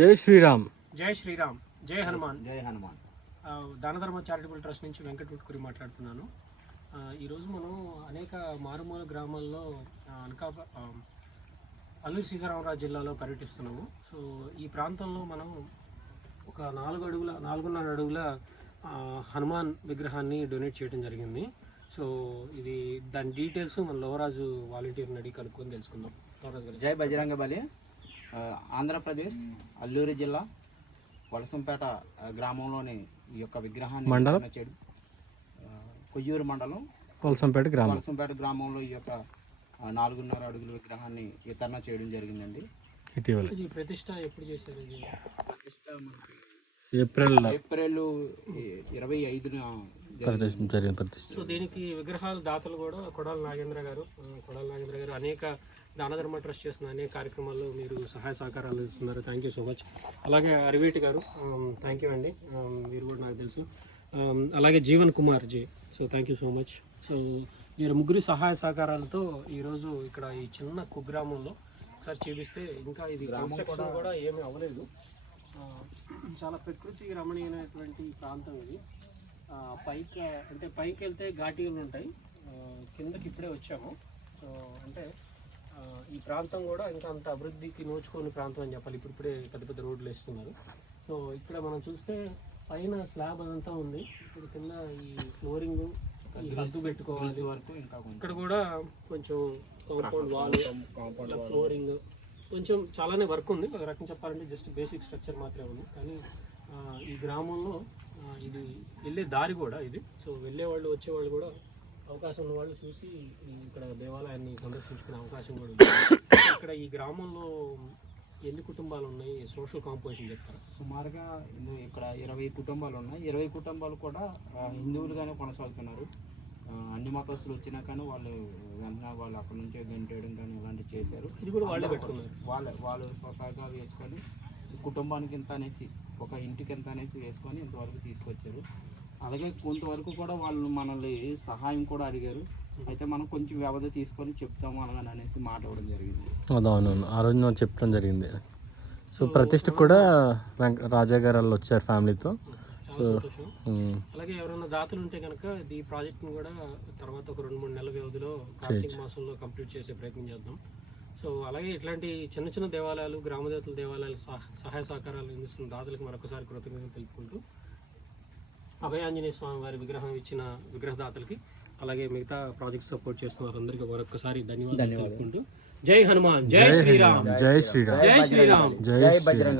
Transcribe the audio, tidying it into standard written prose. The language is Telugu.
జై శ్రీరామ్. జై శ్రీరామ్. జై హనుమాన్. జై హనుమాన్. దానధర్మ చారిటబుల్ ట్రస్ట్ నుంచి వెంకటూట్కూరి మాట్లాడుతున్నాను. ఈరోజు మనం అనేక మారుమూల గ్రామాల్లో అల్లూరి సీతారామరాజు జిల్లాలో పర్యటిస్తున్నాము. సో ఈ ప్రాంతంలో మనం ఒక 4.5 అడుగుల హనుమాన్ విగ్రహాన్ని డొనేట్ చేయడం జరిగింది. సో ఇది దాని డీటెయిల్స్ మన లోవరాజు వాలంటీర్ని అడిగి కనుక్కొని తెలుసుకుందాం. లోవరాజు గారు. జై బజరంగబలి. ఆంధ్రప్రదేశ్ అల్లూరి జిల్లా వలసంపేట గ్రామంలోని ఈ యొక్క విగ్రహాన్ని మండలం కొయ్యూరు మండలం వలసంపేట గ్రామంలో ఈ యొక్క 4.5 అడుగుల విగ్రహాన్ని వితరణ చేయడం జరిగిందండి. ఇటీవల ఈ ప్రతిష్ట ఎప్పుడు చేశారు? ప్రతిష్ట ఏప్రిల్ 25న జరిగిన ప్రతిష్ట. సో దీనికి విగ్రహాల దాతలు కూడా కొడాల నాగేంద్ర గారు అనేక దానధర్మ ట్రస్ట్ చేస్తున్న అనేక కార్యక్రమాల్లో మీరు సహాయ సహకారాలు ఇస్తున్నారు. Thank you so much. అలాగే అరివేటి గారు థ్యాంక్ యూ అండి, మీరు కూడా నాకు తెలుసు. అలాగే Jeevan Kumar ji, so thank you so much. So మీరు ముగ్గురి సహాయ సహకారాలతో ఈరోజు ఇక్కడ ఈ చిన్న కుగ్రామంలో ఒకసారి చూపిస్తే, ఇంకా ఇది కన్స్ట్రక్షన్ కూడా ఏమీ అవ్వలేదు. చాలా ప్రకృతి రమణీయమైనటువంటి ప్రాంతం ఇది. పైకి వెళ్తే ఘాటీలు ఉంటాయి, కిందకి ఇప్పుడే వచ్చాము. సో అంటే ఈ ప్రాంతం కూడా ఇంకా అంత అభివృద్ధికి నోచుకోని ప్రాంతం అని చెప్పాలి. ఇప్పుడే పెద్ద పెద్ద రోడ్లు వేస్తున్నారు. సో ఇక్కడ మనం చూస్తే పైన స్లాబ్ అదంతా ఉంది, ఇప్పుడు కింద ఈ ఫ్లోరింగ్ హద్దు పెట్టుకోవాలి వరకు. ఇంకా ఇక్కడ కూడా కొంచెం కాంపౌండ్ వాల్, ఫ్లోరింగ్ కొంచెం చాలానే వర్క్ ఉంది. ఒక రకం చెప్పాలంటే జస్ట్ బేసిక్ స్ట్రక్చర్ మాత్రమే ఉంది. కానీ ఈ గ్రామంలో ఇది వెళ్ళే దారి కూడా ఇది. సో వెళ్ళేవాళ్ళు వచ్చేవాళ్ళు కూడా అవకాశం ఉన్నవాళ్ళు చూసి ఇక్కడ దేవాలయాన్ని సందర్శించుకునే అవకాశం కూడా ఉంది. ఇక్కడ ఈ గ్రామంలో ఎన్ని కుటుంబాలు ఉన్నాయి? సోషల్ కాంపోజిషన్ చెప్తారా? సుమారుగా ఇక్కడ 20 కుటుంబాలు ఉన్నాయి. 20 కుటుంబాలు కూడా హిందువులుగానే కొనసాగుతున్నారు. అన్ని మతస్థులు వచ్చినా కానీ వాళ్ళు వెంటనే వాళ్ళు అక్కడ నుంచే గంటేయడం కానీ ఇలాంటివి చేశారు. ఇది కూడా వాళ్ళే పెట్టుకున్నారు. వాళ్ళు స్వతహాగా వేసుకొని కుటుంబానికి ఎంత అనేసి, ఒక ఇంటికి ఎంత అనేసి వేసుకొని ఇంతవరకు తీసుకొచ్చారు. అలాగే కొంతవరకు కూడా వాళ్ళు మనల్ని సహాయం కూడా అడిగారు. అయితే మనం కొంచెం వ్యవధి తీసుకొని చెప్తాము అలాగని అనేసి మాట్లాడడం జరిగింది. అవునవును, ఆ రోజు నాకు చెప్పడం జరిగింది. సో ప్రతిష్ఠకు కూడా రాజా గారు వాళ్ళు వచ్చారు ఫ్యామిలీతో. సో అలాగే ఎవరైనా దాతలు ఉంటే కనుక ఈ ప్రాజెక్ట్ని కూడా తర్వాత ఒక 2-3 నెలల వ్యవధిలో కార్తీక మాసంలో కంప్లీట్ చేసే ప్రయత్నం చేద్దాం. సో అలాగే ఇట్లాంటి చిన్న చిన్న దేవాలయాలు, గ్రామదేవతల దేవాలయాలు సహాయ సహకారాలు అందిస్తున్న దాతలకు మరొకసారి కృతజ్ఞతలు తెలుపుకుంటూ, అభయాంజనేయ స్వామి వారి విగ్రహం ఇచ్చిన విగ్రహదాతలకి, అలాగే మిగతా ప్రాజెక్ట్ సపోర్ట్ చేస్తున్న వారందరికీ మరొకసారి ధన్యవాదాలు తెలుపుకుంటూ, జై హనుమాన్, జై శ్రీరామ్, జై శ్రీరామ్, జై శ్రీరామ్, జై శ్రీరామ్.